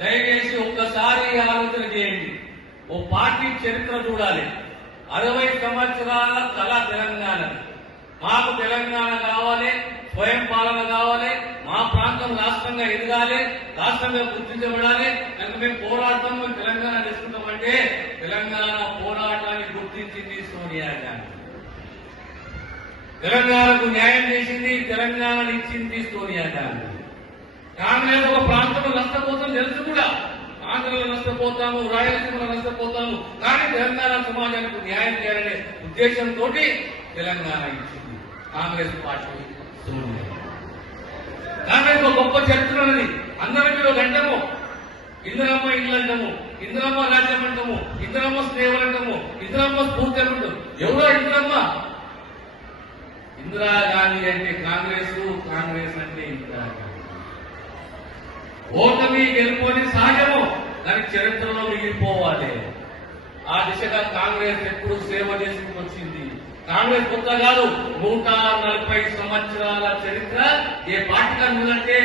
దయచేసి ఒక్కసారి ఆలోచన చేయండి. ఓ పార్టీ చరిత్ర చూడాలి. 60 సంవత్సరాల కళ తెలంగాణ. మాకు తెలంగాణ కావాలి, స్వయం పాలన కావాలి, మా ప్రాంతం రాష్ట్రంగా ఎదగాలి, రాష్ట్రంగా గుర్తించబడాలి. కనుక మేము పోరాడతాం, మేము తెలంగాణ తీసుకుంటామంటే తెలంగాణ పోరాటాన్ని గుర్తించింది సోనియా గాంధీ. తెలంగాణకు న్యాయం చేసింది, తెలంగాణను ఇచ్చింది సోనియా గాంధీ. కాంగ్రెస్ ఒక ప్రాంతంలో నష్టపోతాం తెలుసు కూడా, ఆంధ్రలో నష్టపోతాము, రాయలసీమలో నష్టపోతాము, కానీ తెలంగాణ సమాజానికి న్యాయం చేయాలనే ఉద్దేశంతో తెలంగాణ ఇచ్చింది కాంగ్రెస్ పార్టీ. కాంగ్రెస్ ఒక గొప్ప చరిత్ర ఉన్నది. అందరికీ ఒక గంటము ఇందిరమ్మ ఇల్లు అంటాము, ఇందిరమ్మ రాజ్యం అంటాము, ఇందిరమ్మ సేవలు అంటాము, ఇందిరమ్మ స్ఫూర్తి అంటాం. ఎవరో ఇందిరమ్మ? ఇందిరాగాంధీ అంటే కాంగ్రెస్, కాంగ్రెస్ అంటే ఇందిరాగాంధీ. ఓటమి గెలుపుని సహజము, దాని చరిత్రలో మిగిలిపోవాలి. ఆ దిశగా కాంగ్రెస్ ఎప్పుడు సేవ చేసుకుని వచ్చింది. కాంగ్రెస్ కొత్త కాదు, 140 సంవత్సరాల చరిత్ర ఏ పార్టీగా ఉందంటే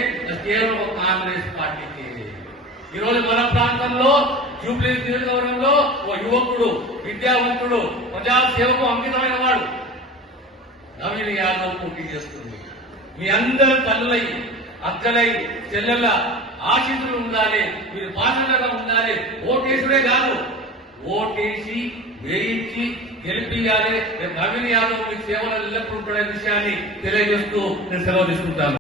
కేవలం ఒక కాంగ్రెస్ పార్టీకి. ఈరోజు మన ప్రాంతంలో జూబ్లీ నియోజకవర్గంలో ఓ యువకుడు, విద్యావంతుడు, ప్రజాసేవకు అంకితమైన వాడు నవీన్ యాదవ్ పోటీ చేస్తుంది. మీ అందరూ తల్లులై, అక్కలై, చెల్లెల ఆశీస్సులు ఉండాలి, మీరు బాధ్యతగా ఉండాలి. ఓటేసుడే కాదు, ఓటేసి వేయించి గెలిపియాలి. నవీన్ యాదవ్ మీ సేవలు ఎల్లప్పుడూ విషయాన్ని తెలియజేస్తూ నేను సెలవు తీసుకుంటాను.